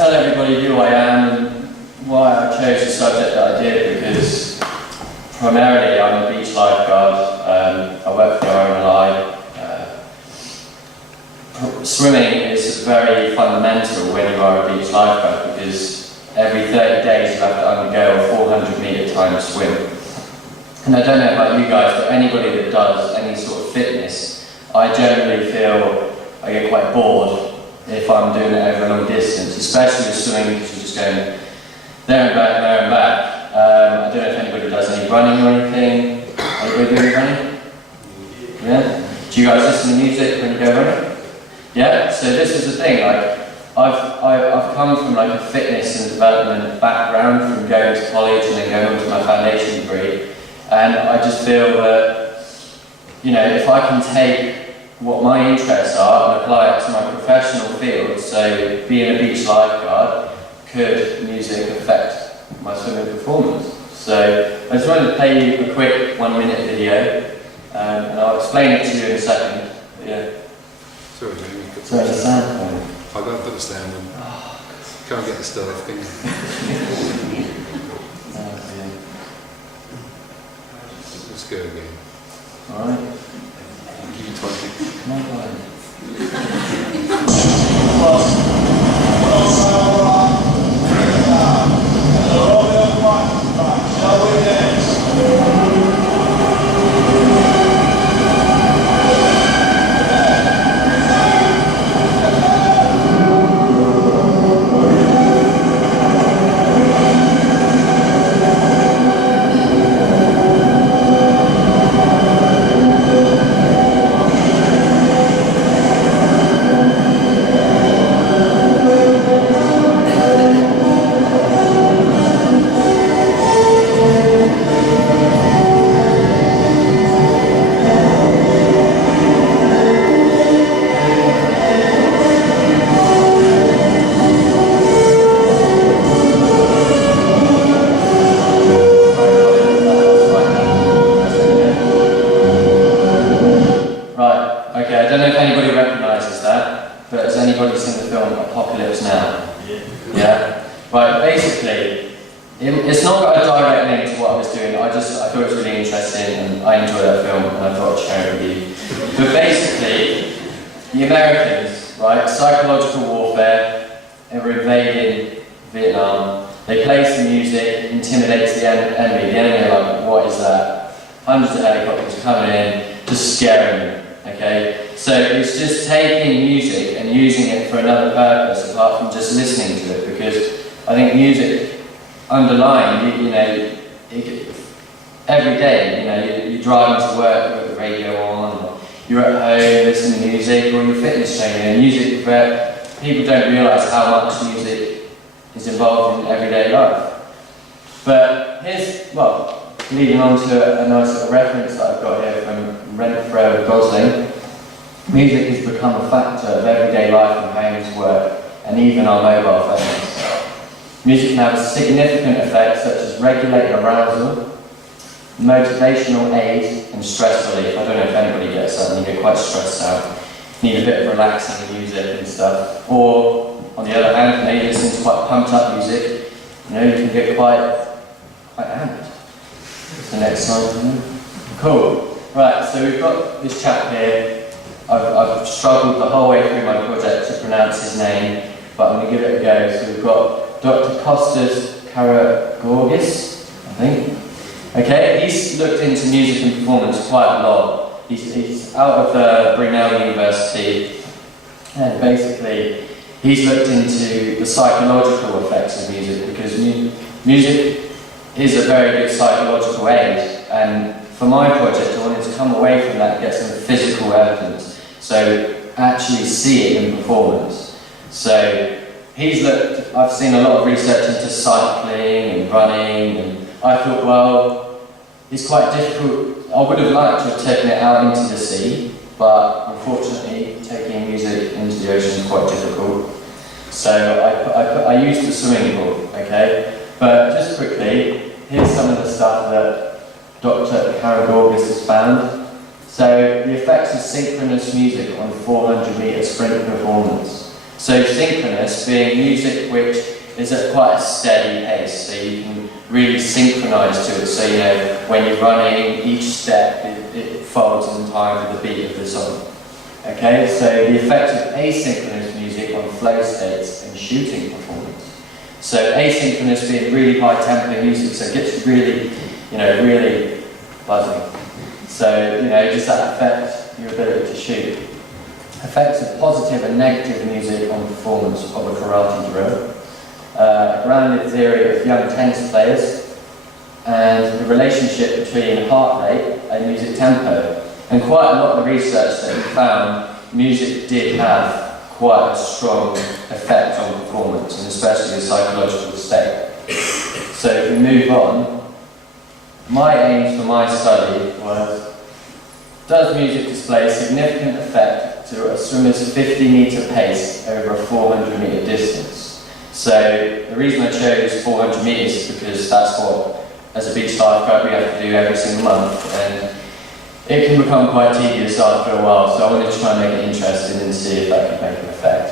tell everybody who I am and why I chose the subject that I did, because primarily I'm a beach lifeguard. I work for the RMLI. Swimming is very fundamental when you are a beach lifeguard, because every 30 days you have to undergo a 400-metre time swim. And I don't know about you guys, but anybody that does any sort of fitness, I generally feel I get quite bored if I'm doing it over a long distance, especially with swimming, because you're just going there and back, there and back. I don't know if anybody does any running or anything. Anybody do any running? Yeah? Do you guys listen to music when you go running? Yeah? So this is the thing, like, I've come from like a fitness and development background, from going to college and then going on to my foundation degree, and I just feel that, you know, if I can take what my interests are and apply it to my professional field, so being a beach lifeguard, could music affect my swimming performance? So I just wanted to play you a quick 1-minute video, and I'll explain it to you in a second. But yeah. Sorry, Jamie. Sorry, the sound point. I don't put the stand on. Can't get the stuff, can you? Let's go again. Alright. Give you 20. Come on, go ahead. Shall we dance? It's not got a direct link to what I was doing. I thought it was really interesting, and I enjoyed that film, and I thought I'd share it with you. But basically, the Americans, right, psychological warfare, they were invading Vietnam. They play some music, intimidates the enemy. The enemy are like, what is that? Hundreds of helicopters coming in, just scaring them, okay? So it's just taking music and using it for another purpose apart from just listening to it, because I think music underlying, you know, every day, you're driving to work with the radio on, or you're at home listening to music, or you're fitness training, and music, where people don't realise how much music is involved in everyday life. But here's, well, leading on to a nice little reference that I've got here from Renfrew and Gosling. Music has become a factor of everyday life from home to work, and even our mobile phones. Music can have a significant effects such as regulating arousal, motivational aid, and stress relief. I don't know if anybody gets that, and you get quite stressed out. You need a bit of relaxing music and stuff. Or, on the other hand, maybe listen to quite pumped up music, you can get quite amped. The next slide. Cool. Right, so we've got this chap here. I've struggled the whole way through my project to pronounce his name, but I'm going to give it a go. So we've got Dr. Kostas Karagorgis, I think. Okay, he's looked into music and performance quite a lot. He's out of Brunel University, and basically he's looked into the psychological effects of music, because music is a very good psychological aid, and for my project I wanted to come away from that and get some physical evidence, so actually see it in performance. So I've seen a lot of research into cycling and running, and I thought, well, it's quite difficult. I would have liked to have taken it out into the sea, but unfortunately taking music into the ocean is quite difficult. So I used the swimming pool, okay? But just quickly, here's some of the stuff that Dr. Karagorgis has found. So the effects of synchronous music on 400-metre sprint performance. So synchronous being music which is at quite a steady pace, so you can really synchronize to it. So you know, when you're running, each step it folds in time with the beat of the song. Okay, so the effect of asynchronous music on flow states and shooting performance. So asynchronous being really high tempo music, so it gets really, really buzzing. So, just that affects your ability to shoot. Effects of positive and negative music on performance of a karate drill. A grounded theory of young tennis players, and the relationship between heart rate and music tempo. And quite a lot of the research that we found, music did have quite a strong effect on performance, and especially the psychological state. So if we move on, my aims for my study was, does music display a significant effect to a swimmer's 50-metre pace over a 400-metre distance? So the reason I chose 400 metres is because that's what, as a beach lifeguard, we have to do every single month, and it can become quite tedious after a while, so I wanted to try and make it interesting and see if that could make an effect.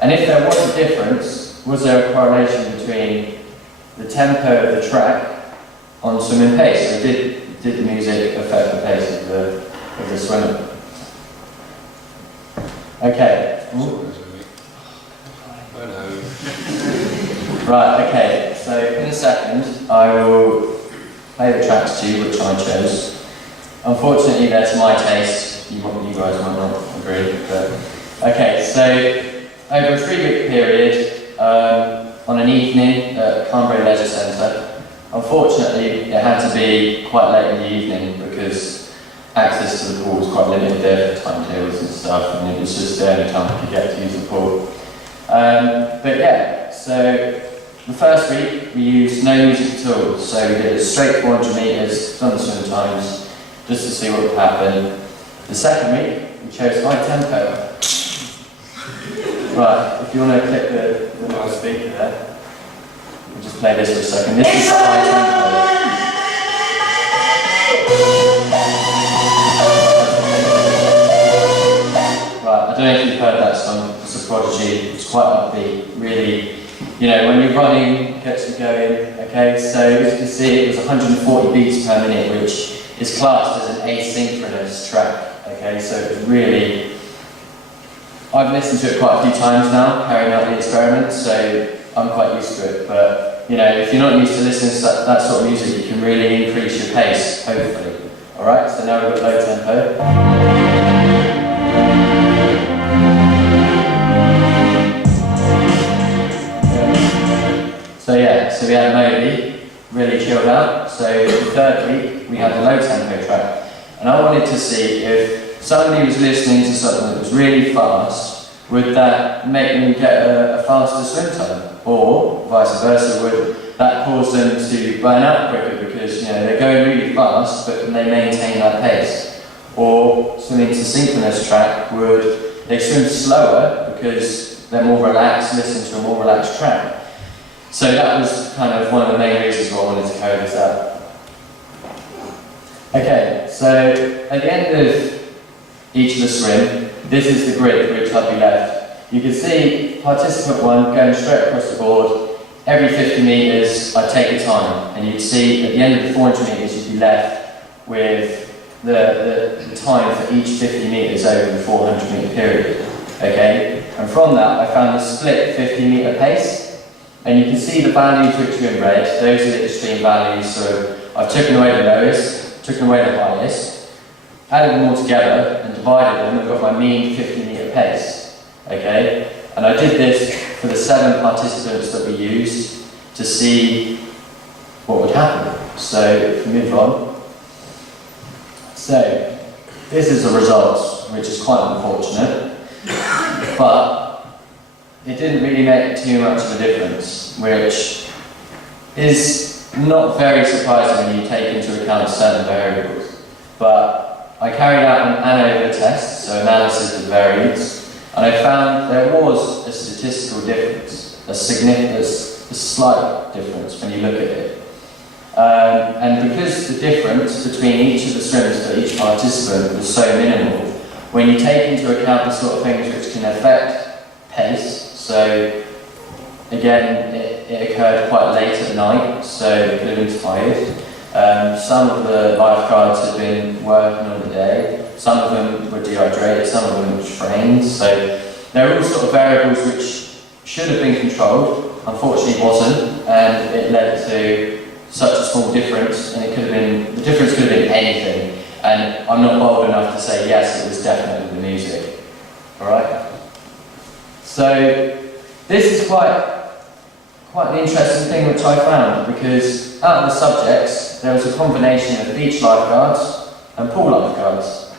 And if there was a difference, was there a correlation between the tempo of the track on swimming pace? So did the music affect the pace of the swimmer? Okay. I know. Right, okay, so in a second I will play the tracks to you which I chose. Unfortunately that's my taste, you guys might not agree, but... Okay, so over a 3-week period, on an evening at Canberra Leisure Centre, unfortunately it had to be quite late in the evening because access to the pool was quite limited there for timetables and stuff, and it was just the only time I could get to use the pool. But yeah, so the first week we used no music at all, so we did a straight 400 metres, done the swim times, just to see what would happen. The second week we chose high tempo. Right, if you want to click the little speaker there, we'll just play this for a second. This is the high tempo. Right, I don't know if you've heard that song, it's a Prodigy, it's quite upbeat, really, when you're running, it gets you going, okay? So as you can see, it was 140 beats per minute, which is classed as an asynchronous track, okay? So it was really, I've listened to it quite a few times now, carrying out the experiment, so I'm quite used to it, but, if you're not used to listening to that sort of music, you can really increase your pace, hopefully. Alright, so now we've got low tempo. So we had Moby, really chilled out. So the third week, we had the low tempo track. And I wanted to see if somebody was listening to something that was really fast, would that make them get a faster swim time? Or vice versa, would that cause them to burn out quicker because they're going really fast, but can they maintain that pace? Or swimming to synchronous track, would they swim slower because they're more relaxed, listen to a more relaxed track? So that was kind of one of the main reasons why I wanted to carry this out. Okay, so at the end of each of the swim, this is the grid which I'll be left. You can see participant 1 going straight across the board. Every 50 metres I'd take a time, and you'd see at the end of the 400 metres you'd be left with the time for each 50 metres over the 400 metre period. Okay? And from that I found the split 50 metre pace. And you can see the values which are in red, those are the extreme values, so I've taken away the lowest, taken away the highest, added them all together and divided them and got my mean 50-metre pace. Okay? And I did this for the 7 participants that we used to see what would happen. So if we move on. So this is the results, which is quite unfortunate, but it didn't really make too much of a difference, which is not very surprising when you take into account certain variables. But I carried out an ANOVA test, so analysis of variance, and I found there was a statistical difference, a slight difference when you look at it. And because the difference between each of the swims for each participant was so minimal, when you take into account the sort of things which can affect pace. So again, it occurred quite late at night, so they could have been tired. Some of the lifeguards had been working on the day. Some of them were dehydrated, some of them were trained. So there were all sort of variables which should have been controlled. Unfortunately, wasn't, and it led to such a small difference. And the difference could have been anything. And I'm not bold enough to say yes, it was definitely the music. All right. So this is quite an interesting thing which I found, because out of the subjects there was a combination of beach lifeguards and pool lifeguards.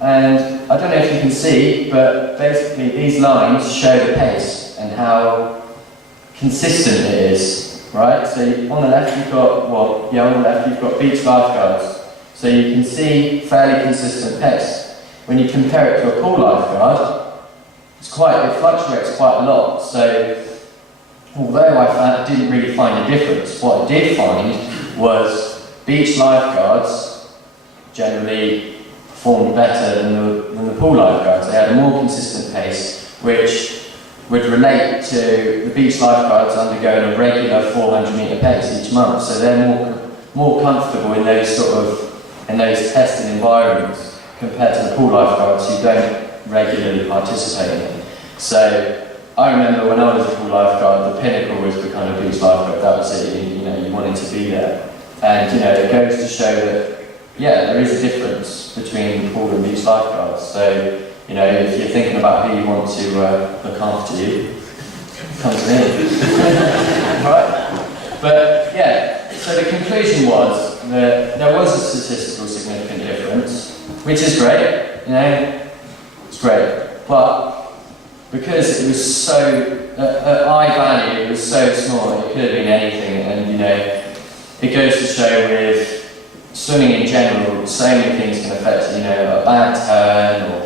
And I don't know if you can see, but basically these lines show the pace and how consistent it is, right? So on the left you've got, on the left you've got beach lifeguards. So you can see fairly consistent pace. When you compare it to a pool lifeguard, it fluctuates quite a lot. So although I didn't really find a difference, what I did find was beach lifeguards generally performed better than the pool lifeguards. They had a more consistent pace, which would relate to the beach lifeguards undergoing a regular 400 metre pace each month. So they're more comfortable in those testing environments compared to the pool lifeguards who don't regularly participate in it. So I remember when I was a pool lifeguard, the pinnacle was becoming a beach lifeguard. That was it. You wanted to be there, and it goes to show that there is a difference between pool and beach lifeguards. So if you're thinking about who you want to look after you, come to me. Right? But so the conclusion was that there was a statistical significant difference, which is great. It's great, but because it was so, at eye value, it was so small, it could have been anything. And it goes to show with swimming in general, so many things can affect you. A bad turn, or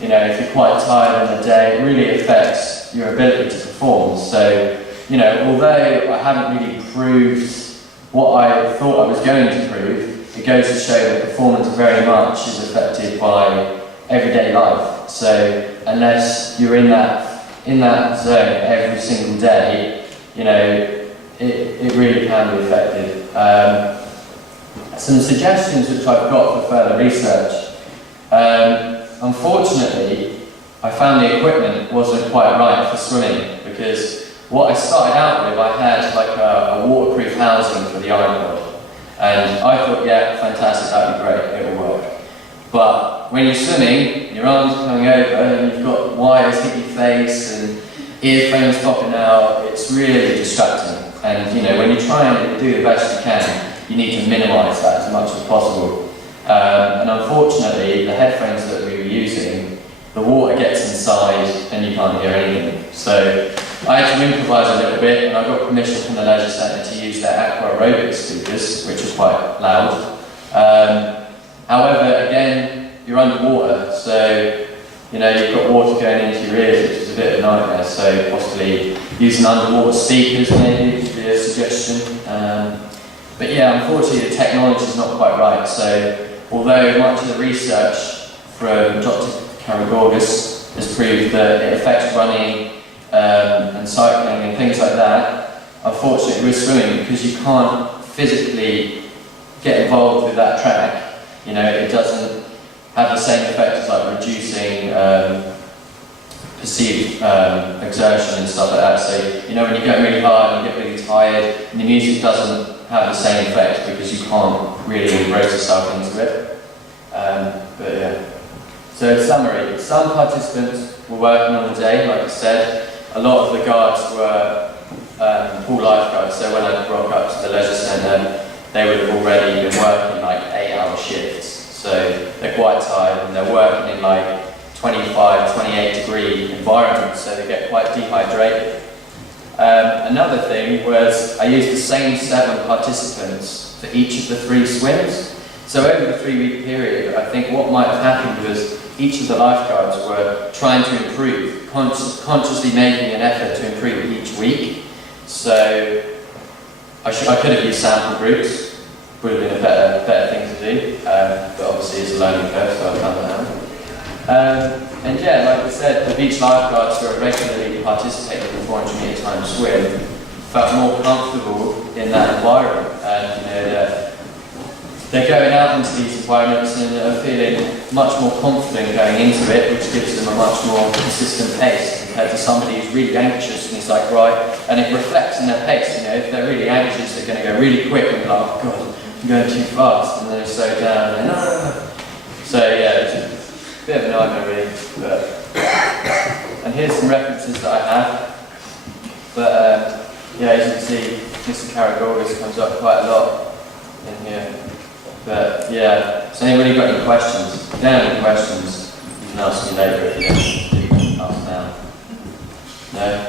if you're quite tired on the day, it really affects your ability to perform. So although I haven't really proved what I thought I was going to prove, it goes to show that performance very much is affected by everyday life. So unless you're in that zone every single day, it really can be affected. Some suggestions which I've got for further research. Unfortunately, I found the equipment wasn't quite right for swimming, because what I started out with, I had like a waterproof housing for the iPod, and I thought, fantastic, that'd be great, it will work. But when you're swimming, your arms are coming over and you've got wires hitting your face and earphones popping out, it's really distracting. And when you try and do the best you can, you need to minimise that as much as possible. And unfortunately, the headphones that we were using, the water gets inside and you can't hear anything. So I had to improvise a little bit, and I got permission from the Leisure Centre to use their aqua aerobic speakers, which was quite loud. However, again, you're underwater, so you've got water going into your ears, which is a bit of a nightmare. So possibly using underwater speakers maybe would be a suggestion. But unfortunately the technology is not quite right. So although much of the research from Dr. Karagorgas has proved that it affects running and cycling and things like that, unfortunately with swimming, because you can't physically get involved with that track, it doesn't have the same effect as like reducing perceived exertion and stuff like that. So when you go really hard and you get really tired, and the music doesn't have the same effect because you can't really engross yourself into it. So in summary, some participants were working on the day, like I said. A lot of the guards were pool lifeguards, so when I rock up to the Leisure Centre, they would have already been working like 8-hour shifts. So they're quite tired, and they're working in like 25, 28 degree environments, so they get quite dehydrated. Another thing was I used the same 7 participants for each of the 3 swims. So over the 3-week period, I think what might have happened was each of the lifeguards were trying to improve, consciously making an effort to improve each week. So I could have used sample groups, would have been a better thing to do, but obviously it's a learning curve, so I've done that now. And yeah, like I said, the beach lifeguards who are regularly participating in the 400 metre time swim felt more comfortable in that environment. And you know, they're going out into these environments and are feeling much more confident going into it, which gives them a much more consistent pace compared to somebody who's really anxious and he's like, right, and it reflects in their pace. You know, if they're really anxious, they're going to go really quick and be like, oh god, I'm going too fast, and then they slow down and then, so yeah, it's a bit of a nightmare really. But, and here's some references that I have. But yeah, as you can see, Mr. Caragorgis comes up quite a lot in here. But yeah, so anybody got any questions? If you don't have any questions, you can ask me later if you don't ask now. No?